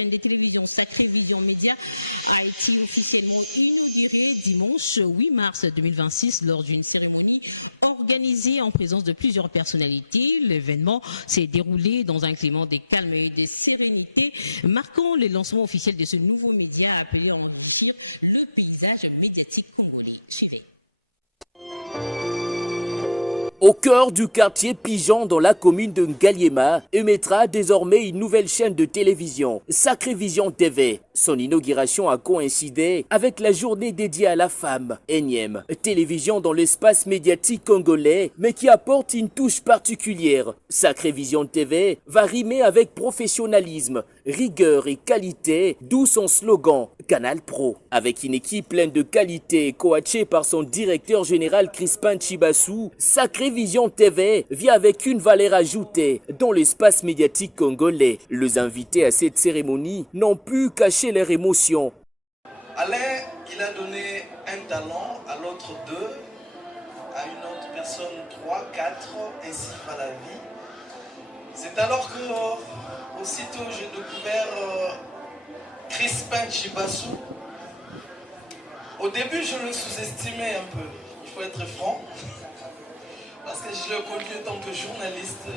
chaîne de télévision Sacré Vision Média a été officiellement inaugurée dimanche 8 mars 2026 lors d'une cérémonie organisée en présence de plusieurs personnalités. L'événement s'est déroulé dans un climat de calme et de sérénité, marquant le lancement officiel de ce nouveau média appelé à enrichir le paysage médiatique congolais. Suivez. Au cœur du quartier Pigeon dans la commune de Ngaliema, émettra désormais une nouvelle chaîne de télévision, Sacré Vision TV. Son inauguration a coïncidé avec la journée dédiée à la femme, énième télévision dans l'espace médiatique congolais, mais qui apporte une touche particulière. Sacré Vision TV va rimer avec professionnalisme, rigueur et qualité, d'où son slogan Canal Pro. Avec une équipe pleine de qualité, coachée par son directeur général Crispin Chibassou, Sacré Vision TV vient avec une valeur ajoutée dans l'espace médiatique congolais. Les invités à cette cérémonie n'ont pu cacher leur émotion. Alain, il a donné un talent, à l'autre deux, à une autre personne 3, 4, ainsi va la vie. C'est alors que, aussitôt, j'ai découvert Crispin Chibassou. Au début, je le sous-estimais un peu, il faut être franc, parce que je l'ai connu en tant que journaliste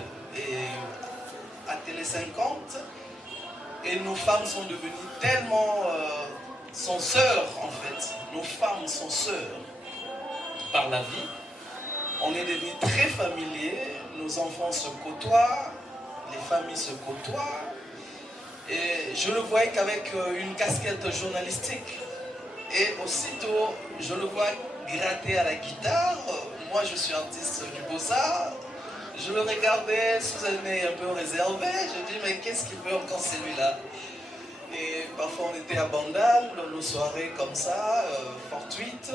à Télé 50, et nos femmes sont devenues tellement sont sœurs en fait. Nos femmes sont sœurs par la vie. On est devenus très familiers, nos enfants se côtoient, les familles se côtoient. Et je le voyais qu'avec une casquette journalistique. Et aussitôt, je le vois gratter à la guitare. Moi, je suis artiste du Beaux-Arts. Je le regardais sous un œil un peu réservé. Je dis, mais qu'est-ce qu'il veut encore celui-là? Et parfois, on était à Bandal, nos soirées comme ça, fortuites.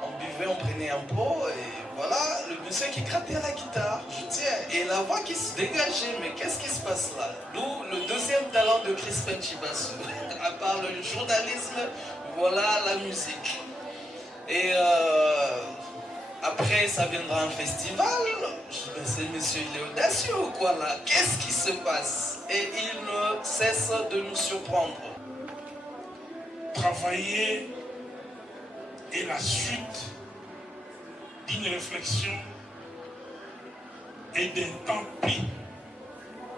On buvait, on prenait un pot, et voilà, le monsieur qui grattait à la guitare, je tiens, et la voix qui se dégageait, mais qu'est-ce qui se passe là? D'où le deuxième talent de Crispin Chibassou. À part le journalisme, voilà la musique. Et après, ça viendra un festival. Je me dis, monsieur, il est audacieux ou quoi là? Qu'est-ce qui se passe? Et il ne cesse de nous surprendre. Travailler est la suite d'une réflexion et d'un temps pris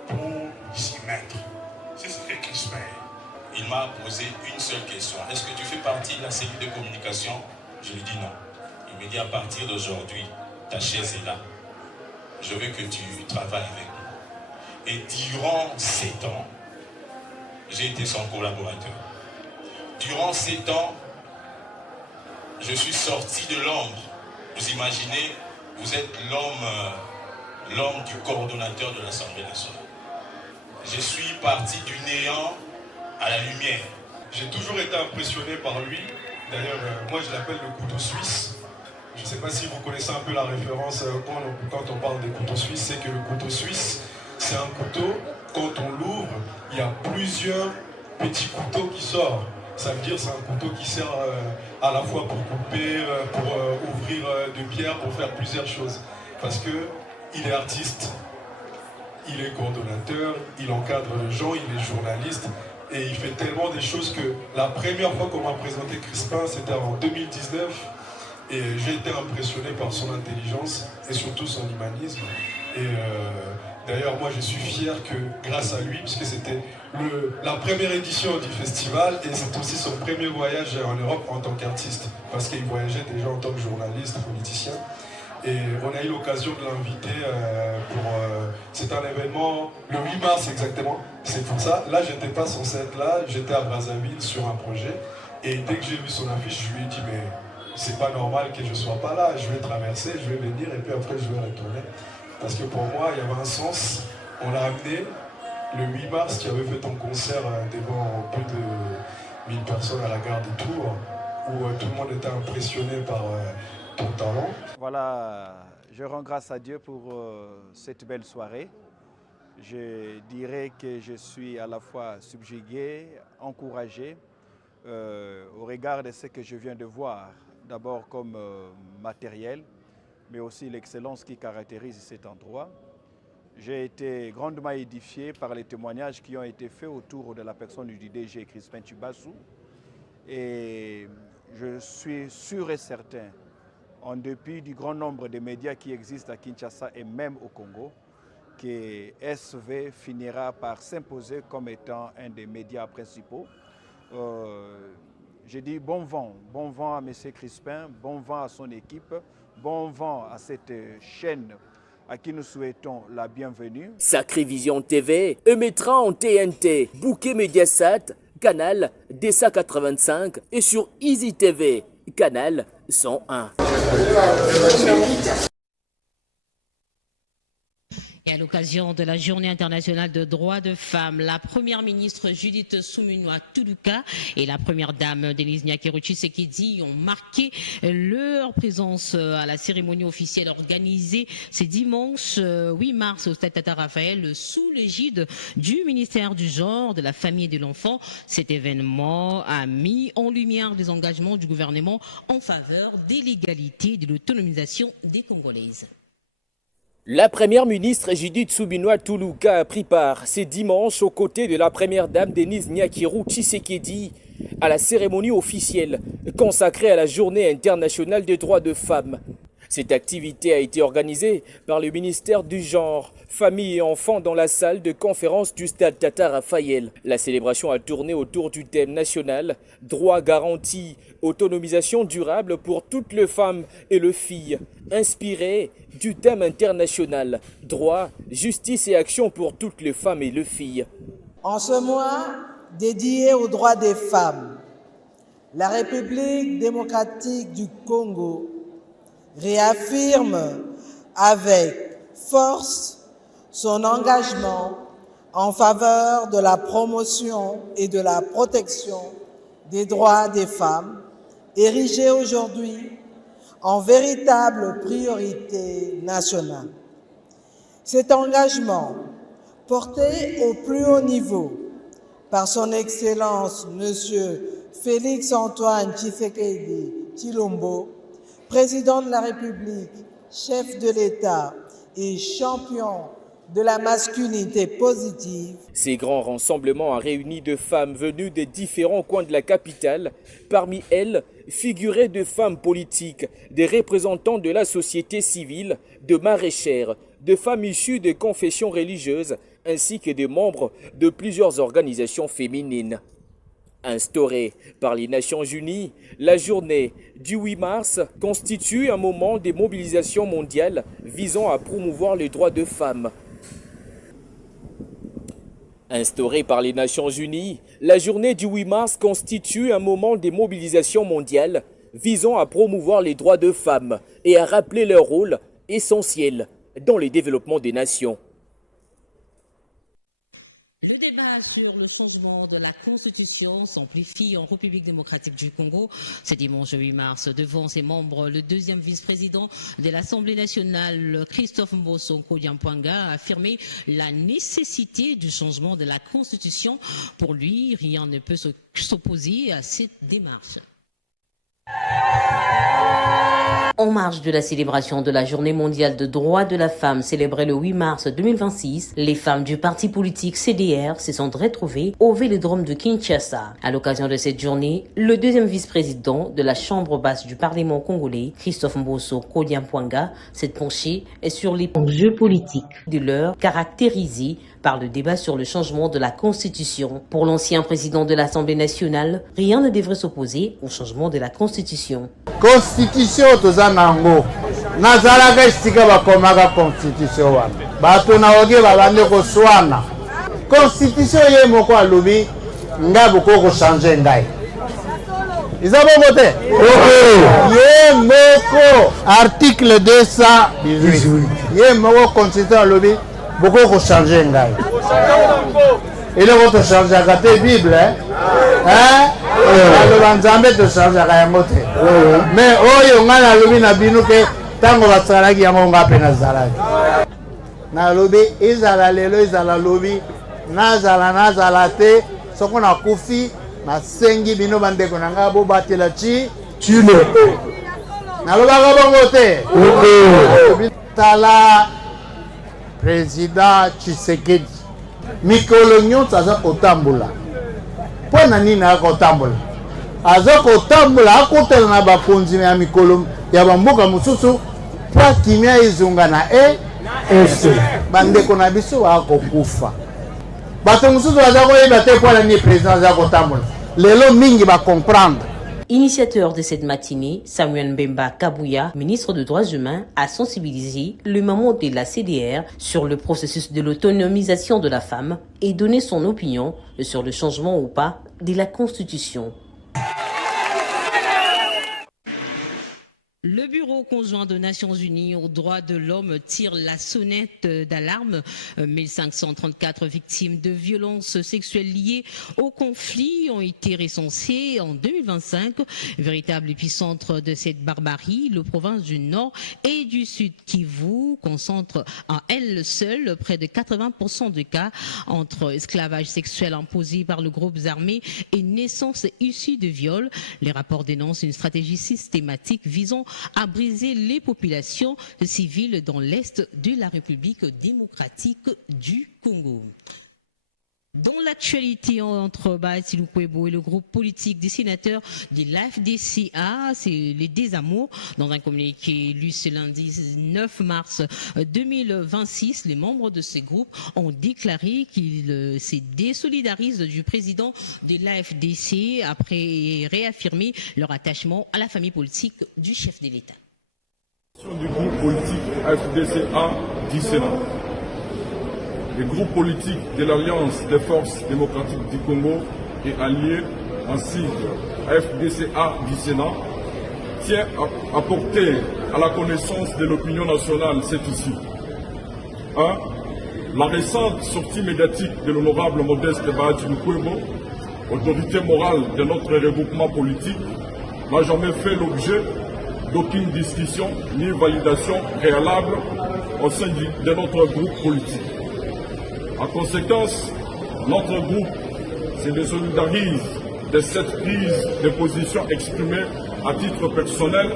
pour s'y mettre. C'est ce que Crispin. Il m'a posé une seule question. Est-ce que tu fais partie de la cellule de communication? Je lui dis non. Il me dit, à partir d'aujourd'hui, ta chaise est là. Je veux que tu travailles avec nous. Et durant 7 ans, j'ai été son collaborateur. Durant 7 ans, je suis sorti de l'ombre. Vous imaginez, vous êtes l'homme du coordonnateur de l'Assemblée nationale. Je suis parti du néant à la lumière. J'ai toujours été impressionné par lui. D'ailleurs, moi je l'appelle le couteau suisse. Je ne sais pas si vous connaissez un peu la référence quand on parle des couteaux suisses. C'est que le couteau suisse, c'est un couteau, quand on l'ouvre, il y a plusieurs petits couteaux qui sortent. Ça veut dire c'est un couteau qui sert à la fois pour couper, pour ouvrir de pierres, pour faire plusieurs choses. Parce qu'il est artiste, il est coordonnateur, il encadre les gens, il est journaliste. Et il fait tellement des choses que la première fois qu'on m'a présenté Crispin, c'était en 2019. Et j'ai été impressionné par son intelligence et surtout son humanisme. Et d'ailleurs, moi, je suis fier que grâce à lui, puisque c'était la première édition du festival et c'est aussi son premier voyage en Europe en tant qu'artiste, parce qu'il voyageait déjà en tant que journaliste, politicien. Et on a eu l'occasion de l'inviter c'est un événement le 8 mars exactement. C'est pour ça, là, j'étais pas censé être là, j'étais à Brazzaville sur un projet. Et dès que j'ai vu son affiche, je lui ai dit, mais c'est pas normal que je sois pas là, je vais traverser, je vais venir et puis après je vais retourner. Parce que pour moi, il y avait un sens. On l'a amené le 8 mars, tu avais fait ton concert devant plus de 1000 personnes à la gare de Tours, où tout le monde était impressionné par ton talent. Voilà, je rends grâce à Dieu pour cette belle soirée. Je dirais que je suis à la fois subjugué, encouragé au regard de ce que je viens de voir. D'abord comme matériel, mais aussi l'excellence qui caractérise cet endroit. J'ai été grandement édifié par les témoignages qui ont été faits autour de la personne du DG Crispin Chibassou. Et je suis sûr et certain, en dépit du grand nombre de médias qui existent à Kinshasa et même au Congo, que SV finira par s'imposer comme étant un des médias principaux. Je dis bon vent à M. Crispin, bon vent à son équipe, bon vent à cette chaîne à qui nous souhaitons la bienvenue. Sacré Vision TV émettra en TNT, Bouquet Mediasat, canal DSA 85 et sur Easy TV, canal 101. Et à l'occasion de la Journée internationale de droits de femmes, la première ministre Judith Suminwa-Tuluka et la première dame Denise Nyakeru-Tshisekedi ont marqué leur présence à la cérémonie officielle organisée ce dimanche 8 mars au Stade Tata Raphaël sous l'égide du ministère du Genre, de la Famille et de l'Enfant. Cet événement a mis en lumière les engagements du gouvernement en faveur de l'égalité et de l'autonomisation des Congolaises. La première ministre Judith Suminwa-Tuluka a pris part ce dimanche aux côtés de la première dame Denise Nyakeru-Tshisekedi à la cérémonie officielle consacrée à la Journée internationale des droits de femmes. Cette activité a été organisée par le ministère du Genre, Famille et Enfants dans la salle de conférence du Stade Tata Raphaël. La célébration a tourné autour du thème national « Droits garantis, autonomisation durable pour toutes les femmes et les filles », inspiré du thème international « Droits, justice et action pour toutes les femmes et les filles ». En ce mois dédié aux droits des femmes, la République démocratique du Congo réaffirme avec force son engagement en faveur de la promotion et de la protection des droits des femmes, érigés aujourd'hui en véritable priorité nationale. Cet engagement, porté au plus haut niveau par son Excellence M. Félix-Antoine Tshisekedi Tshilombo, Président de la République, chef de l'État et champion de la masculinité positive. Ces grands rassemblements ont réuni de femmes venues des différents coins de la capitale. Parmi elles, figuraient de femmes politiques, des représentants de la société civile, de maraîchères, de femmes issues de confessions religieuses, ainsi que des membres de plusieurs organisations féminines. Instaurée par les Nations Unies, la journée du 8 mars constitue un moment de mobilisation mondiale visant à promouvoir les droits de femmes. Instaurée par les Nations Unies, la journée du 8 mars constitue un moment de mobilisation mondiale visant à promouvoir les droits de femmes et à rappeler leur rôle essentiel dans le développement des nations. Le débat sur le changement de la Constitution s'amplifie en République démocratique du Congo. Ce dimanche 8 mars, devant ses membres, le deuxième vice-président de l'Assemblée nationale, Christophe Mbosso Kodiampwanga, a affirmé la nécessité du changement de la Constitution. Pour lui, rien ne peut s'opposer à cette démarche. En marge de la célébration de la Journée mondiale de droits de la femme célébrée le 8 mars 2026, les femmes du parti politique CDR se sont retrouvées au Vélodrome de Kinshasa. À l'occasion de cette journée, le deuxième vice-président de la Chambre basse du Parlement congolais, Christophe Mbosso Kodiampwanga, s'est penché sur les enjeux politiques de l'heure caractérisés par le débat sur le changement de la Constitution. Pour l'ancien président de l'Assemblée nationale, rien ne devrait s'opposer au changement de la Constitution. Constitution tozanango nazalaka esika bakomaka constitution wana bato na oge babande koswana constitution ye moko alobi nga boko kochange ngai eza bongo te ye moko article 218 ye moko constitution alobi boko kochange ngai eloko tochangeaka te bible aloba nzambe tochangeaka yango te mais oyo ngai nalobi na bino ke ntango basalaki yango nga mpe nazalaki nalobi ezala lelo ezala lobi nazala te soko nakufi nasengi bino bandeko na ngai bobatela tino nalobaka bongo te tala président Tshisekedi mikolo nyonso aza kotambola mpo na nini akotambola aza kotambola akotela na bakonzi ya mikolo ya bamboka mosusu mpo akimia ezonga na ese bandeko na biso bakokufa bato mosusu baza koyeba te mpo na nini président aza kotambola lelo mingi bakomprendre. Initiateur de cette matinée, Samuel Mbemba Kabouya, ministre des Droits humains, a sensibilisé le membre de la CDR sur le processus de l'autonomisation de la femme et donné son opinion sur le changement ou pas de la Constitution. Le Bureau conjoint des Nations Unies aux droits de l'homme tire la sonnette d'alarme. 1534 victimes de violences sexuelles liées au conflit ont été recensées en 2025. Véritable épicentre de cette barbarie, la province du Nord et du Sud Kivu concentre en elle seule près de 80% de cas entre esclavage sexuel imposé par le groupe armé et naissance issue de viol. Les rapports dénoncent une stratégie systématique visant à briser les populations civiles dans l'est de la République démocratique du Congo. Dans l'actualité entre Bassirou Kouebo et le groupe politique des sénateurs de l'AFDCA, c'est les désamours. Dans un communiqué lu ce lundi 9 mars 2026, les membres de ce groupe ont déclaré qu'ils se désolidarisent du président de l'AFDC après réaffirmer leur attachement à la famille politique du chef de l'État. Du groupe politique AFDCA du Sénat. Le groupe politique de l'Alliance des forces démocratiques du Congo et alliés ainsi AFDCA du Sénat tient à porter à la connaissance de l'opinion nationale cette issue. 1. La récente sortie médiatique de l'honorable Modeste Bassirou Kouebo, autorité morale de notre regroupement politique, n'a jamais fait l'objet d'aucune discussion ni validation préalable au sein de notre groupe politique. En conséquence, notre groupe se désolidarise de cette prise de position exprimée à titre personnel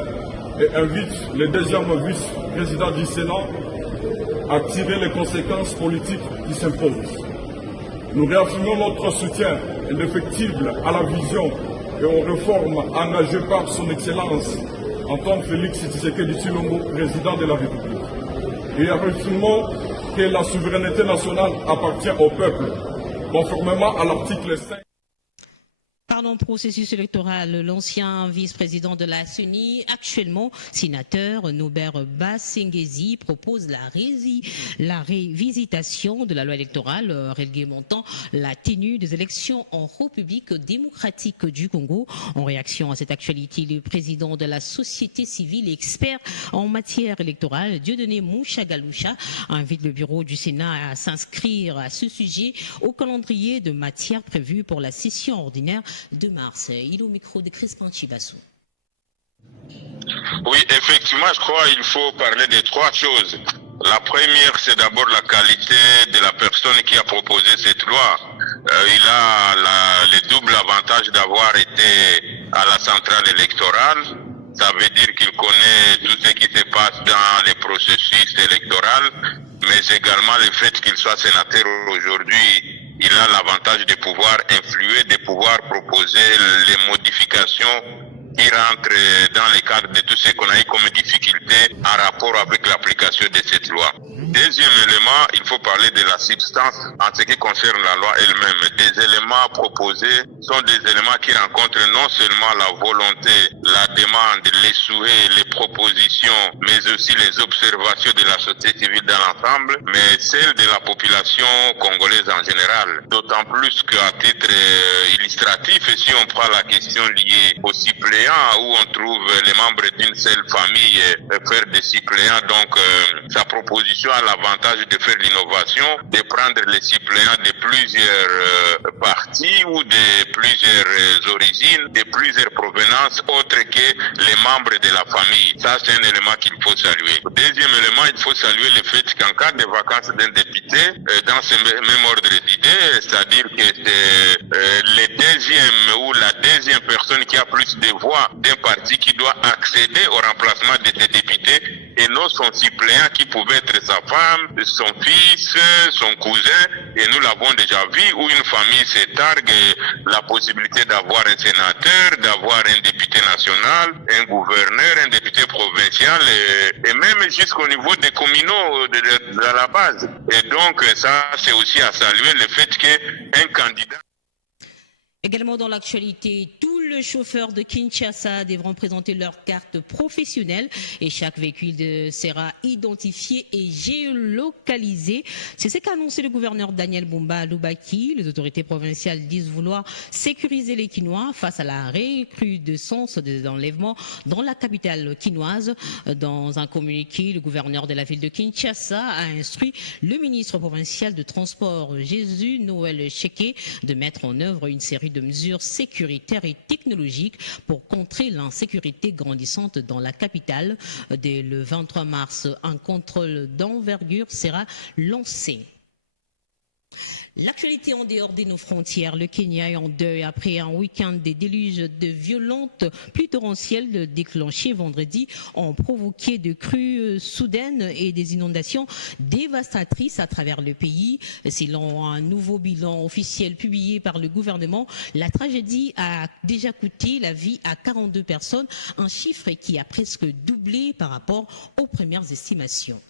et invite le deuxième vice-président du Sénat à tirer les conséquences politiques qui s'imposent. Nous réaffirmons notre soutien indéfectible à la vision et aux réformes engagées par son Excellence Antoine Félix Tshisekedi Tshilombo, président de la République. Et affirmons que la souveraineté nationale appartient au peuple, conformément à l'article 5. Parlons processus électoral. L'ancien vice-président de la CENI, actuellement sénateur, Norbert Bassengezi, propose la révisitation de la loi électorale réglementant la tenue des élections en République démocratique du Congo. En réaction à cette actualité, le président de la société civile et expert en matière électorale, Dieudonné Mouchagaloucha, invite le bureau du Sénat à s'inscrire à ce sujet au calendrier de matière prévu pour la session ordinaire de mars. Il est au micro de Crispin Chibassou. Oui, effectivement, je crois qu'il faut parler de trois choses. La première, c'est d'abord la qualité de la personne qui a proposé cette loi. Il a le double avantage d'avoir été à la centrale électorale. Ça veut dire qu'il connaît tout ce qui se passe dans les processus électoraux, mais également le fait qu'il soit sénateur aujourd'hui. Il a l'avantage de pouvoir influer, de pouvoir proposer les modifications qui rentrent dans le cadre de tout ce qu'on a eu comme difficulté en rapport avec l'application de cette loi. Deuxième élément, il faut parler de la substance en ce qui concerne la loi elle-même. Des éléments proposés sont des éléments qui rencontrent non seulement la volonté, la demande, les souhaits, les propositions, mais aussi les observations de la société civile dans l'ensemble, mais celles de la population congolaise en général. D'autant plus qu'à titre illustratif, si on prend la question liée aux suppléants, où on trouve les membres d'une seule famille faire des suppléants, donc sa proposition a l'avantage de faire l'innovation, de prendre les suppléants de plusieurs partis ou de plusieurs origines, de plusieurs provenances autres que les membres de la famille. Ça, c'est un élément qu'il faut saluer. Deuxième élément, il faut saluer le fait qu'en cas de vacances d'un député, dans ce même ordre d'idée, c'est-à-dire que c'est le deuxième ou la deuxième personne qui a plus de voix d'un parti qui doit accéder au remplacement de ces députés et prenons son suppléant qui pouvait être sa femme, son fils, son cousin, et nous l'avons déjà vu où une famille se targue la possibilité d'avoir un sénateur, d'avoir un député national, un gouverneur, un député provincial et même jusqu'au niveau des communaux de la base. Et donc ça c'est aussi à saluer le fait qu'un candidat. Également dans l'actualité, tous les chauffeurs de Kinshasa devront présenter leur carte professionnelle et chaque véhicule sera identifié et géolocalisé. C'est ce qu'a annoncé le gouverneur Daniel Bumba Lubaki. Les autorités provinciales disent vouloir sécuriser les Kinois face à la recrudescence des enlèvements dans la capitale kinoise. Dans un communiqué, le gouverneur de la ville de Kinshasa a instruit le ministre provincial de Transport Jésus Noël Cheke de mettre en œuvre une série de mesures sécuritaires et technologiques pour contrer l'insécurité grandissante dans la capitale. Dès le 23 mars, un contrôle d'envergure sera lancé. L'actualité en dehors de nos frontières, le Kenya est en deuil après un week-end des déluges de violentes pluies torrentielles déclenchées vendredi ont provoqué de crues soudaines et des inondations dévastatrices à travers le pays. Selon un nouveau bilan officiel publié par le gouvernement, la tragédie a déjà coûté la vie à 42 personnes, un chiffre qui a presque doublé par rapport aux premières estimations.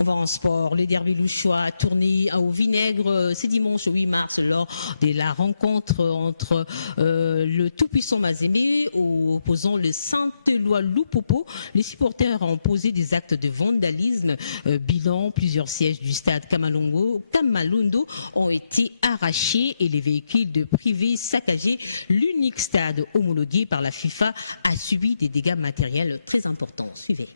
On va en sport. Le derby louchois a tourné au vinaigre ce dimanche 8 mars lors de la rencontre entre le tout-puissant Mazembe opposant le Saint-Éloi Lupopo. Les supporters ont posé des actes de vandalisme. Bilan, plusieurs sièges du stade Kamalundo ont été arrachés et les véhicules de privés saccagés. L'unique stade homologué par la FIFA a subi des dégâts matériels très importants. Suivez.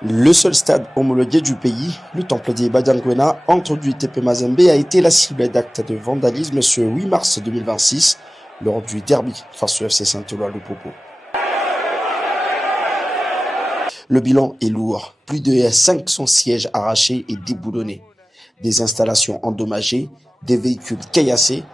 Le seul stade homologué du pays, le temple des Badiangwena, entre du TP Mazembe, a été la cible d'actes de vandalisme ce 8 mars 2026 lors du derby face au FC Saint-Éloi Lupopo. Le bilan est lourd, plus de 500 sièges arrachés et déboulonnés, des installations endommagées, des véhicules caillassés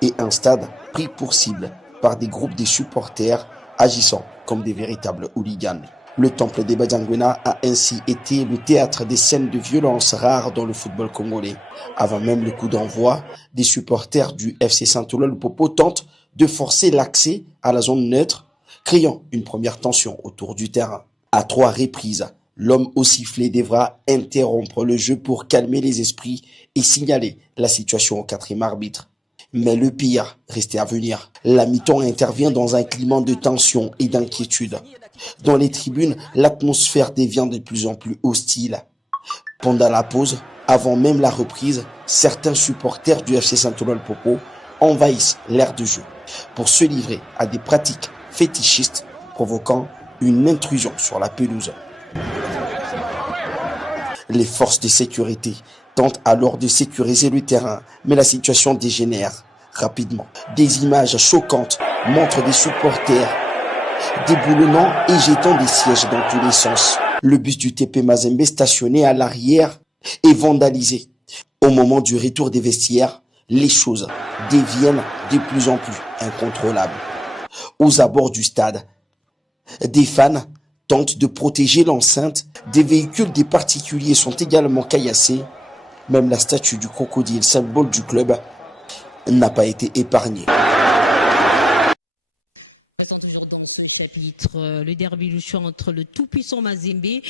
et un stade pris pour cible par des groupes de supporters agissant comme des véritables hooligans. Le temple des Badiangwena a ainsi été le théâtre des scènes de violence rares dans le football congolais. Avant même le coup d'envoi, des supporters du FC Saint-Éloi Lupopo tentent de forcer l'accès à la zone neutre, créant une première tension autour du terrain. À 3 reprises, l'homme au sifflet devra interrompre le jeu pour calmer les esprits et signaler la situation au 4e arbitre. Mais le pire restait à venir. La mi-temps intervient dans un climat de tension et d'inquiétude. Dans les tribunes, l'atmosphère devient de plus en plus hostile. Pendant la pause, avant même la reprise, certains supporters du FC Saint-Éloi Lupopo envahissent l'aire de jeu pour se livrer à des pratiques fétichistes, provoquant une intrusion sur la pelouse. Les forces de sécurité tentent alors de sécuriser le terrain, mais la situation dégénère rapidement. Des images choquantes montrent des supporters déboulonnant et jetant des sièges dans tous les sens. Le bus du TP Mazembe stationné à l'arrière est vandalisé. Au moment du retour des vestiaires, les choses deviennent de plus en plus incontrôlables. Aux abords du stade, des fans tentent de protéger l'enceinte. Des véhicules des particuliers sont également caillassés. Même la statue du crocodile, symbole du club, n'a pas été épargnée. Ce chapitre, le derby louchois entre le tout-puissant Mazembe,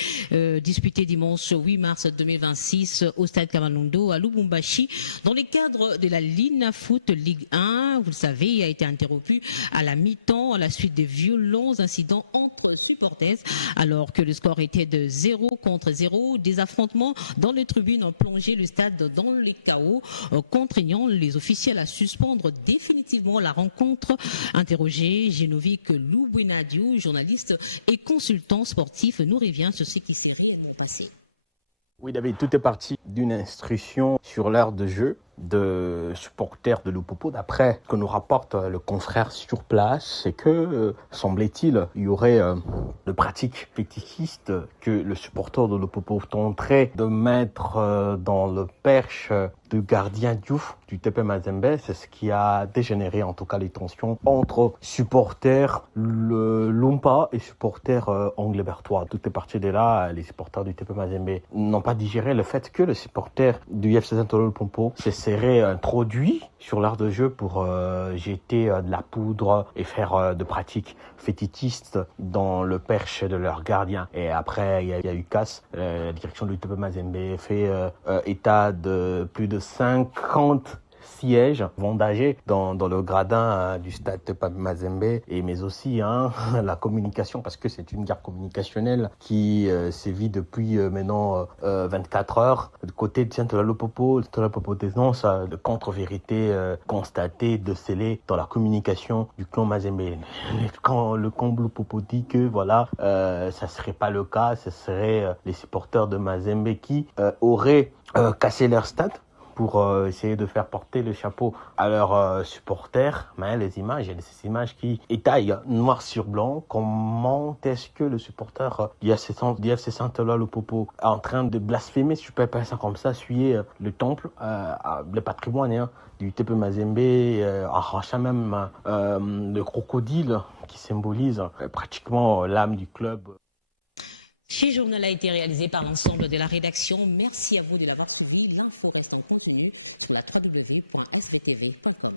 disputé dimanche 8 mars 2026 au stade Kamalundo à Lubumbashi, dans le cadre de la Lina Foot Ligue 1, vous le savez, a été interrompu à la mi-temps à la suite de violents incidents entre supporters, alors que le score était de 0-0. Des affrontements dans les tribunes ont plongé le stade dans les chaos, contraignant les officiels à suspendre définitivement la rencontre. Interrogé, Génovic Loubuenadio, journaliste et consultant sportif, nous revient sur ce qui s'est réellement passé. Oui, David, tout est parti d'une instruction sur l'heure de jeu de supporters de Lupopo. D'après ce que nous rapporte le confrère sur place, c'est que, semblait-il, il y aurait de pratiques fétichistes que le supporter de Lupopo tenterait de mettre dans le perche de gardien Diouf du TP Mazembe. C'est ce qui a dégénéré en tout cas les tensions entre supporters Lumpa et supporters Anglebertois. Tout est parti de là. Les supporters du TP Mazembe n'ont pas digéré le fait que le supporter du FC Saint-Olo Lupopo se serait introduit sur l'art de jeu pour jeter de la poudre et faire de pratiques fétichistes dans le perche de leur gardien. Et après, il y a eu casse. La direction du TP Mazembe fait état de plus de 50 sièges vendagés dans le gradin du stade TP Mazembe, et mais aussi la communication, parce que c'est une guerre communicationnelle qui sévit depuis maintenant 24 heures. Du côté de Saint-Olo Lupopo dénonce de contre-vérités constatées, décelées dans la communication du clan Mazembe. Quand le clan Lupopo dit que voilà, ça serait pas le cas, ce serait les supporters de Mazembe qui auraient cassé leur stade pour essayer de faire porter le chapeau à leurs supporters. Mais les images, il y a ces images qui étayent noir sur blanc. Comment est-ce que le supporter du FC Saint-Olo Lupopo est en train de blasphémer, si je peux appeler ça comme ça, suyer le temple, le patrimoine du TP Mazembe, arrachant même le crocodile qui symbolise pratiquement l'âme du club. Ce journal a été réalisé par l'ensemble de la rédaction. Merci à vous de l'avoir suivi. L'info reste en continu sur la www.sbtv.com.